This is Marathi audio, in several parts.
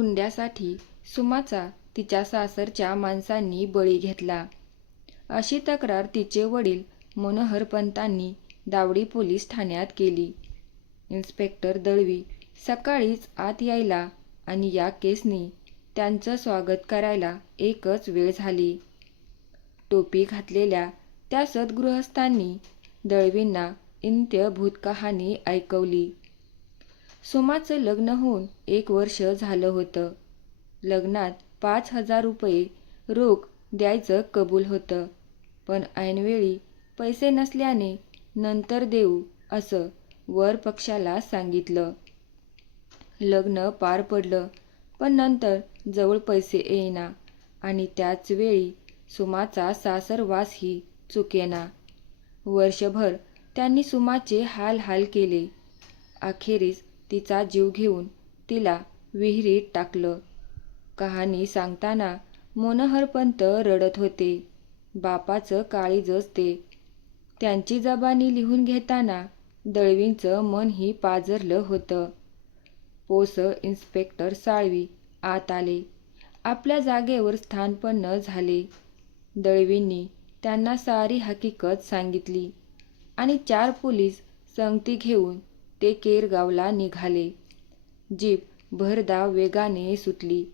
हुंड्यासाठी सुमाचा तिच्या सासरच्या माणसांनी बळी घेतला, अशी तक्रार तिचे वडील मनोहरपंतांनी दावडी पोलीस ठाण्यात केली. इन्स्पेक्टर दळवी सकाळीच आत यायला आणि या केसनी त्यांचं स्वागत करायला एकच वेळ झाली. टोपी घातलेल्या त्या सद्गृहस्थांनी दळवींना इंत्य भूतकहाणी ऐकवली. सुमाचं लग्न होऊन 1 वर्ष झालं होतं. लग्नात 5,000 रुपये रोख द्यायचं कबूल होतं, पण ऐनवेळी पैसे नसल्याने नंतर देऊ असं वर पक्षाला सांगितलं. लग्न पार पडलं, पण नंतर जवळ पैसे येईना आणि त्याच वेळी सुमाचा सासरवासही चुकेना. वर्षभर त्यांनी सुमाचे हाल केले. अखेरीस तिचा जीव घेऊन तिला विहिरीत टाकलं. कहाणी सांगताना मनोहरपंत रडत होते. बापाचं काळीजच ते. त्यांची जबानी लिहून घेताना दळवींचं मनही पाजरलं होतं. पोस इन्स्पेक्टर साळवी आत आले. आपल्या जागेवर स्थानपन्न झाले. दळवींनी त्यांना सारी हकीकत सांगितली आणि 4 पोलीस संगती घेऊन ते केरगावला निघाले. जीप भरधाव वेगाने सुटली.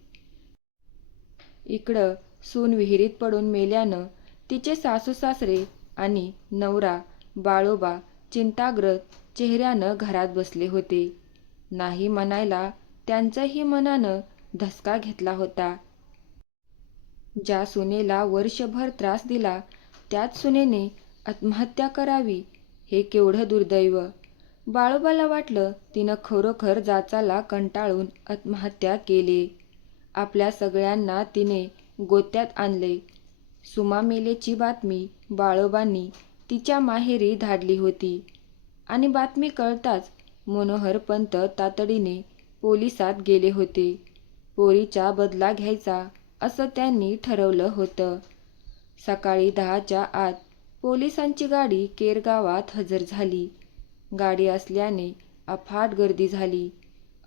इकडं सून विहिरीत पडून मेल्यानं तिचे सासू-सासरे आणि नवरा बाळोबा चिंताग्रस्त चेहऱ्यानं घरात बसले होते. नाही म्हणायला त्यांच्याही मनानं धसका घेतला होता. ज्या सुनेला वर्षभर त्रास दिला त्याच सुनेने आत्महत्या करावी हे केवढं दुर्दैव. बाळोबाला वाटलं तिनं खरोखर जाचाला कंटाळून आत्महत्या केली. आपल्या सगळ्यांना तिने गोत्यात आणले. सुमा मेलेची बातमी बाळोबांनी तिच्या माहेरी धाडली होती आणि बातमी कळताच मनोहरपंत तातडीने पोलिसात गेले होते. पोरीचा बदला घ्यायचा असं त्यांनी ठरवलं होतं. सकाळी 10च्या आत पोलिसांची गाडी केरगावात हजर झाली. गाडी असल्याने अफाट गर्दी झाली.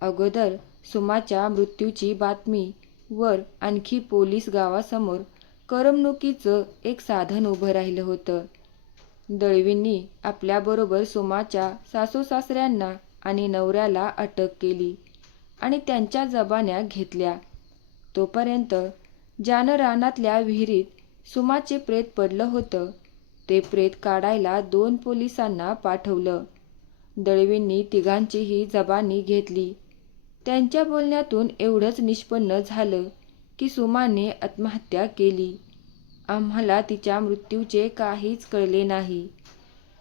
अगोदर सुमाच्या मृत्यूची बातमी वर आणखी पोलीस गावासमोर करमणुकीचं एक साधन उभं राहिलं होतं. दळवींनी आपल्याबरोबर सुमाच्या सासू-सासऱ्यांना आणि नवऱ्याला अटक केली आणि त्यांच्या जबान्या घेतल्या. तोपर्यंत ज्यानं रानातल्या विहिरीत सुमाचे प्रेत पडलं होतं ते प्रेत काढायला 2 पोलिसांना पाठवलं. दळवींनी तिघांचीही जबानी घेतली. त्यांच्या बोलण्यातून एवढंच निष्पन्न झालं की सुमाने आत्महत्या केली. आम्हाला तिच्या मृत्यूचे काहीच कळले नाही.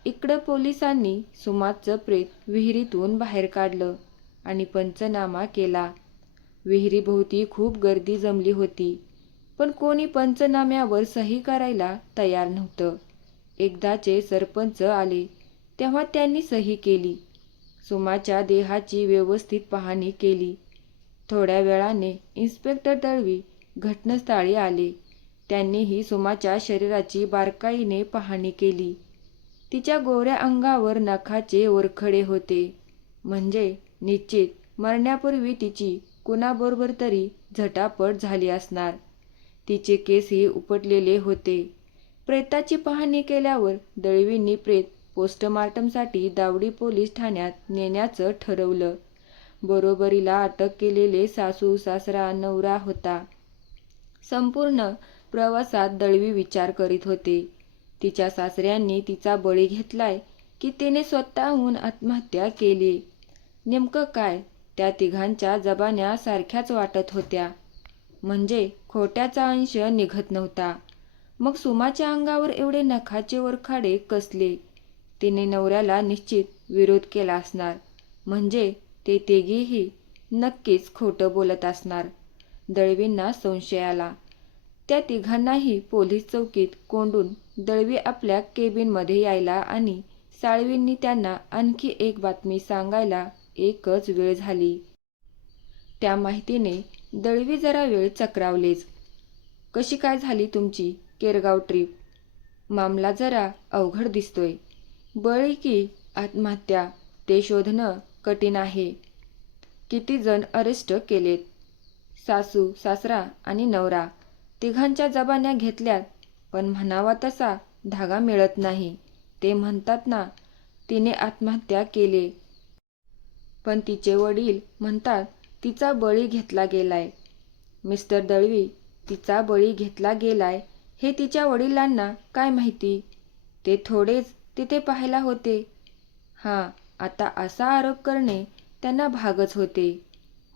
इकडं पोलिसांनी सुमाचं प्रेत विहिरीतून बाहेर काढलं आणि पंचनामा केला. विहिरीभोवती खूप गर्दी जमली होती, पण कोणी पंचनाम्यावर सही करायला तयार नव्हतं. एकदाचे सरपंच आले तेव्हा त्यांनी सही केली. सुमाच्या देहाची व्यवस्थित पाहणी केली. थोड्या वेळाने इन्स्पेक्टर दळवी घटनास्थळी आले. त्यांनीही सुमाच्या शरीराची बारकाईने पाहणी केली. तिच्या गोऱ्या अंगावर नखाचे वरखडे होते, म्हणजे निश्चित मरण्यापूर्वी तिची कुणाबरोबर तरी झटापट झाली असणार. तिचे केसही उपटलेले होते. प्रेताची पाहणी केल्यावर दळवींनी प्रेत पोस्टमार्टमसाठी दावडी पोलीस ठाण्यात नेण्याचं ठरवलं. बरोबरीला अटक केलेले सासू-सासरा, नवरा होता. संपूर्ण प्रवासात दळवी विचार करीत होते, तिच्या सासऱ्यांनी तिचा बळी घेतलाय की तिने स्वतःहून आत्महत्या केली. नेमकं काय? त्या तिघांच्या जबान्या सारख्याच वाटत होत्या, म्हणजे खोट्याचा अंश निघत नव्हता. मग सुमाच्या अंगावर एवढे नखाचे वरखाडे कसले? तिने नवऱ्याला निश्चित विरोध केला असणार, म्हणजे ते तिघेही नक्कीच खोटं बोलत असणार. दळवींना संशय आला. त्या तिघांनाही पोलीस चौकीत कोंडून दळवी आपल्या केबिनमध्ये यायला आणि साळवींनी त्यांना आणखी एक बातमी सांगायला एकच वेळ झाली. त्या माहितीने दळवी जरा वेळ चक्रावलेच. कशी काय झाली तुमची केरगाव ट्रीप? मामला जरा अवघड दिसतोय. बळी की आत्महत्या ते शोधणं कठीण आहे. किती जण अरेस्ट केलेत? सासू सासरा आणि नवरा तिघांच्या जबान्या घेतल्यात, पण म्हणावा तसा धागा मिळत नाही. ते म्हणतात ना, तिने आत्महत्या केली, पण तिचे वडील म्हणतात तिचा बळी घेतला गेलाय. मिस्टर दळवी, तिचा बळी घेतला गेलाय हे तिच्या वडिलांना काय माहिती? ते थोडेच तिथे पाहायला होते. हां, आता असा आरोप करणे त्यांना भागच होते.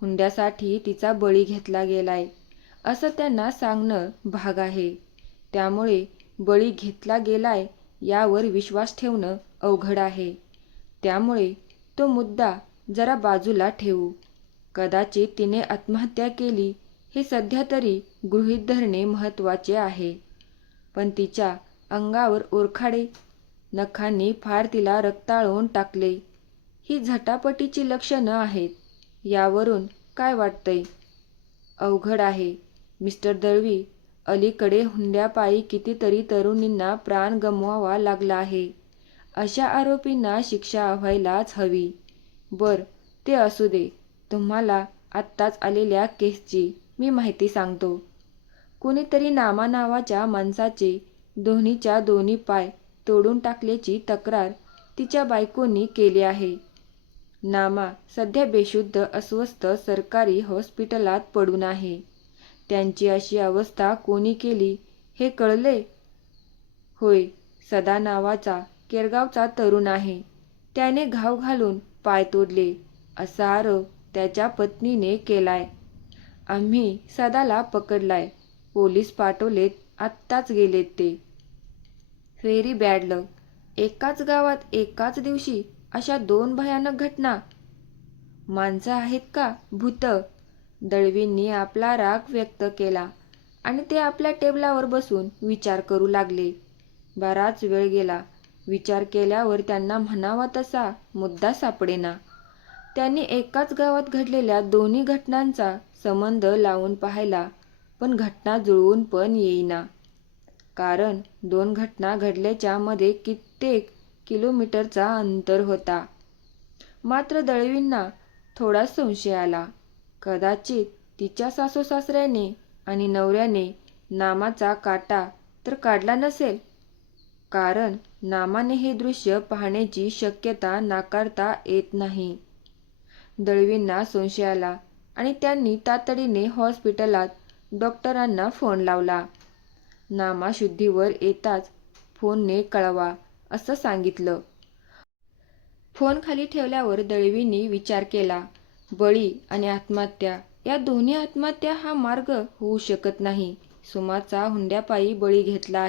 हुंड्यासाठी तिचा बळी घेतला गेलाय असं त्यांना सांगणं भाग आहे. त्यामुळे बळी घेतला गेलाय यावर विश्वास ठेवणं अवघड आहे. त्यामुळे तो मुद्दा जरा बाजूला ठेवू. कदाचित तिने आत्महत्या केली हे सध्या तरी गृहीत धरणे महत्त्वाचे आहे. पण तिच्या अंगावर ओरखाडे, नखांनी फार तिला रक्ताळून टाकले, ही झटापटीची लक्षणं आहेत. यावरून काय वाटतंय? अवघड आहे मिस्टर दळवी. अलीकडे हुंड्यापायी कितीतरी तरुणींना प्राण गमवावा लागला आहे. अशा आरोपींना शिक्षा व्हायलाच हवी. ते असू दे. तुम्हाला आत्ताच आलेल्या केसची मी माहिती सांगतो. कुणीतरी नामा नावाच्या माणसाचे दोन्हीच्या दोन्ही पाय तोडून टाकल्याची तक्रार तिच्या बायकोनी केली आहे. नामा सध्या बेशुद्ध अस्वस्थ सरकारी हॉस्पिटलात पडून आहे. त्यांची अशी अवस्था कोणी केली हे कळले? होय, सदा नावाचा केरगावचा तरुण आहे. त्याने घाव घालून पाय तोडले असा आरोप त्याच्या पत्नीने केलाय. आम्ही सदाला पकडलाय. पोलीस पाठवलेत, आत्ताच गेलेत ते. व्हेरी बॅड लक. एकाच गावात एकाच दिवशी अशा 2 भयानक घटना. माणसं आहेत का भूतं? दळवींनी आपला राग व्यक्त केला आणि ते आपल्या टेबलावर बसून विचार करू लागले. बराच वेळ गेला. विचार केल्यावर त्यांना म्हणावा तसा मुद्दा सापडेना. त्यांनी एकाच गावात घडलेल्या दोन्ही घटनांचा संबंध लावून पाहिला, पण घटना जुळवून पण येईना. कारण 2 घटना घडल्याच्या मध्ये कित्येक किलोमीटरचा अंतर होता. मात्र दळवींना थोडा संशय आला. कदाचित तिच्या सासूसासऱ्याने आणि नवऱ्याने नामाचा काटा तर काढला नसेल, कारण नामाने हे दृश्य पाहण्याची शक्यता नाकारता येत नाही. दळवींना संशय आला आणि त्यांनी तातडीने हॉस्पिटलात डॉक्टरांना फोन लावला. नामा शुद्धीवर येताच फोनने कळवा असं सांगितलं. फोन खाली ठेवल्यावर दळवींनी विचार केला. बळी आणि आत्महत्या या दोन्ही आत्महत्या हा मार्ग होऊ शकत नाही. सुमाचा हुंड्यापायी बळी घेतला आहे.